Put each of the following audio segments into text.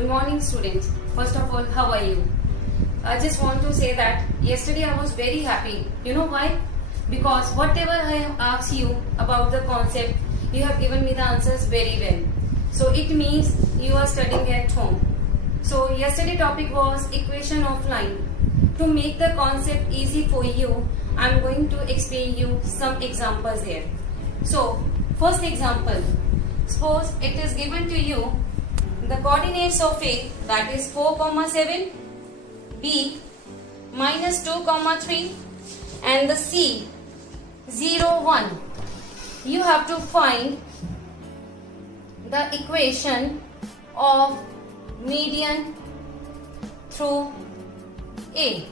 Good morning, students. First of all, how are you? I just want to say that yesterday I was very happy. You know why? Because whatever I have asked you about the concept, you have given me the answers very well. So it means you are studying at home. So yesterday topic was equation of line. To make the concept easy for you, I am going to explain you some examples here. So first example, suppose it is given to you the coordinates of A, that is 4, 7, B minus 2, 3 and the C 0, 1. You have to find the equation of median through A.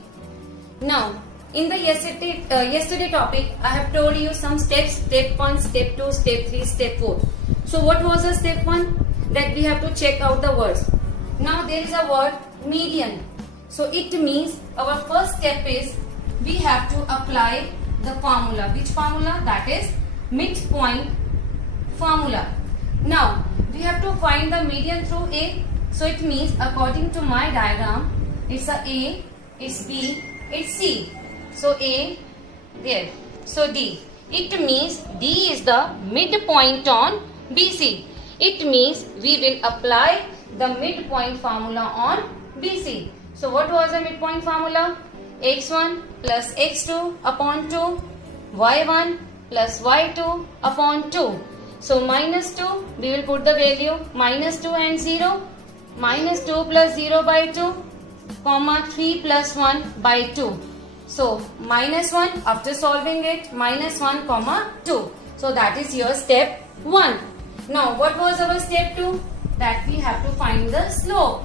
Now in the yesterday topic I have told you some steps: step 1, step 2, step 3, step 4. So what was the step 1? That we have to check out the words. Now there is a word median. So it means our first step is we have to apply the formula. Which formula? That is midpoint formula. Now we have to find the median through A. So it means according to my diagram, it's A, it's B, it's C. So A there. So D. It means D is the midpoint on BC. It means we will apply the midpoint formula on BC. So what was the midpoint formula? x1 plus x2 upon 2, y1 plus y2 upon 2. So minus 2, we will put the value minus 2 and 0, minus 2 plus 0 by 2, comma 3 plus 1 by 2. So minus 1, after solving it, minus 1 comma 2. So that is your step 1. Now what was our step 2? That we have to find the slope.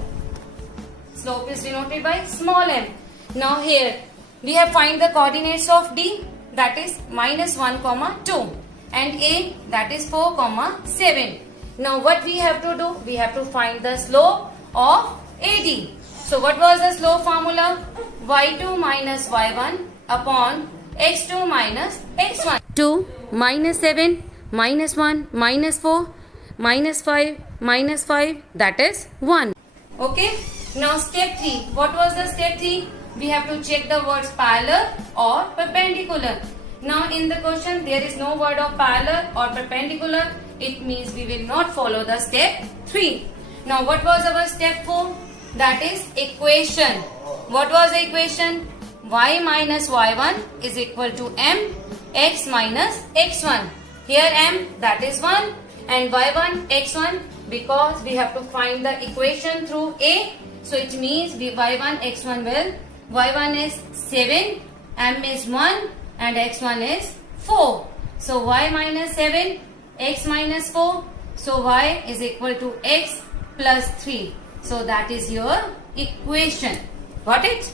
Slope is denoted by small m. Now here we have find the coordinates of D, that is minus 1 comma 2, and A, that is 4 comma 7. Now what we have to do? We have to find the slope of AD. So what was the slope formula? y2 minus y1 upon x2 minus x1. 2 minus 7 minus 1 minus 4 minus 5 minus 5, that is 1. Okay. Now step 3. What was the step 3? We have to check the words parallel or perpendicular. Now in the question there is no word of parallel or perpendicular. It means we will not follow the step 3. Now what was our step 4? That is equation. What was the equation? Y minus y1 is equal to m x minus x1. Here m, that is 1, and y1 x1, because we have to find the equation through A. So it means y1 x1 will, y1 is 7, m is 1 and x1 is 4. So y minus 7, x minus 4. So y is equal to x plus 3. So that is your equation. Got it?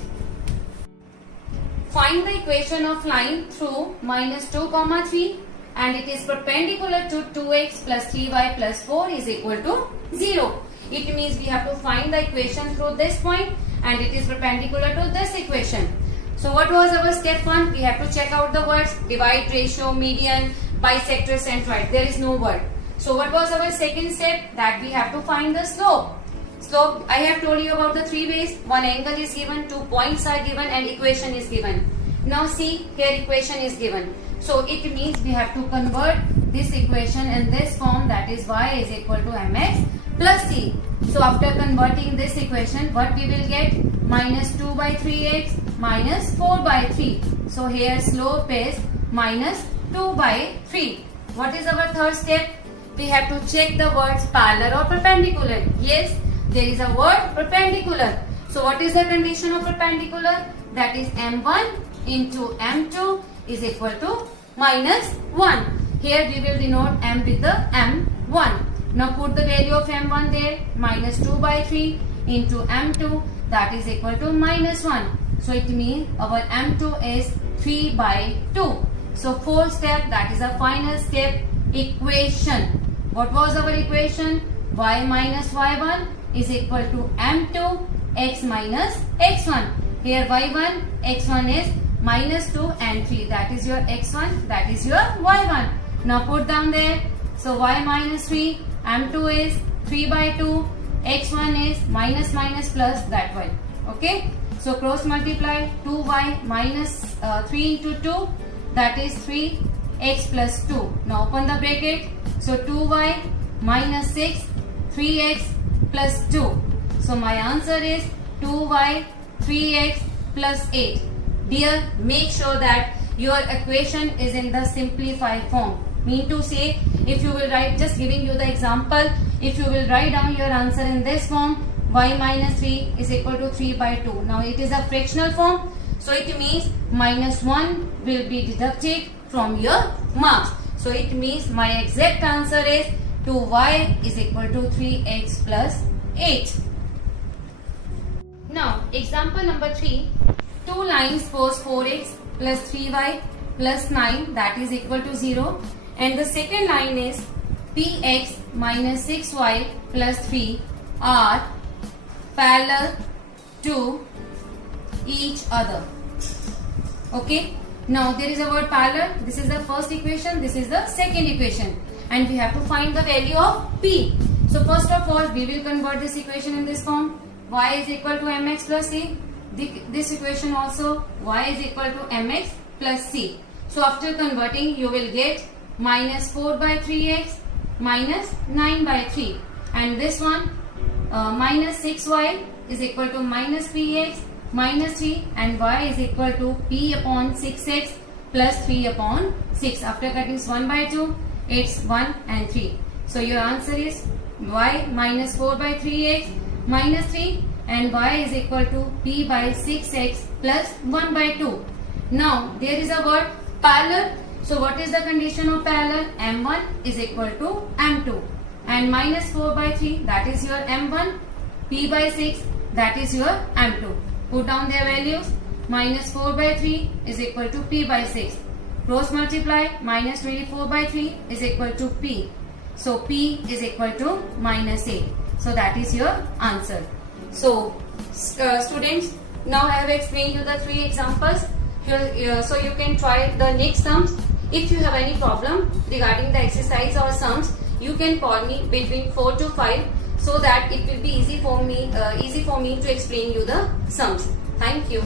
Find the equation of line through minus 2 comma 3 and it is perpendicular to 2x plus 3y plus 4 is equal to 0. It means we have to find the equation through this point and it is perpendicular to this equation. So what was our step 1? We have to check out the words divide, ratio, median, bisector, centroid. There is no word. So what was our second step? That we have to find the slope. Slope, I have told you about the 3 ways. One angle is given, 2 points are given and equation is given. Now see, here equation is given. So it means we have to convert this equation in this form, that is y is equal to mx plus c. So after converting this equation, what we will get? Minus 2 by 3x minus 4 by 3. So here slope is minus 2 by 3. What is our third step? We have to check the words parallel or perpendicular. Yes, there is a word perpendicular. So what is the condition of perpendicular? That is m1 into m2 is equal to minus 1. Here we will denote m with the m1. Now put the value of m1 there. Minus 2 by 3 into m2, that is equal to minus 1. So it means our m2 is 3 by 2. So fourth step, that is a final step, equation. What was our equation? Y minus y1 is equal to m2 x minus x1. Here y1, x1 is minus 2 and 3. That is your x1, that is your y1. Now put down there. So y minus 3, m2 is 3 by 2 x1 is minus minus plus that one. Okay. So cross multiply 2y minus 3 into 2, that is 3x plus 2. Now open the bracket. So 2y minus 6, 3x plus 2. So my answer is 2y 3x plus 8. Dear, make sure that your equation is in the simplified form. Mean to say, if you will write, just giving you the example, if you will write down your answer in this form, y minus 3 is equal to 3 by 2. Now it is a fractional form, so it means minus 1 will be deducted from your marks. So it means my exact answer is 2y is equal to 3x plus 8. Now example number 3, two lines pose 4x plus 3y plus 9, that is equal to 0, and the second line is px minus 6y plus 3 are parallel to each other. Okay. Now there is a word parallel. This is the first equation. This is the second equation. And we have to find the value of p. So first of all, we will convert this equation in this form. Y is equal to mx plus c. This equation also, y is equal to mx plus c. So after converting, you will get minus 4 by 3x minus 9 by 3. And this one, minus 6y is equal to minus px minus 3, and y is equal to p upon 6x plus 3 upon 6. After cutting 1 by 2, it's 1 and 3. So your answer is y minus 4 by 3x minus 3, and y is equal to p by 6x plus 1 by 2. Now there is a word parallel. So what is the condition of parallel? m1 is equal to m2, and minus 4 by 3, that is your m1, p by 6, that is your m2. Put down their values. Minus 4 by 3 is equal to p by 6. Cross multiply. Minus 24 by 3 is equal to p. So p is equal to minus 8. So that is your answer. So students, now I have explained you the 3 examples. So you can try the next sums. If you have any problem regarding the exercise or sums, you can call me between 4 to 5, so that it will be easy for me to explain you the sums. Thank you.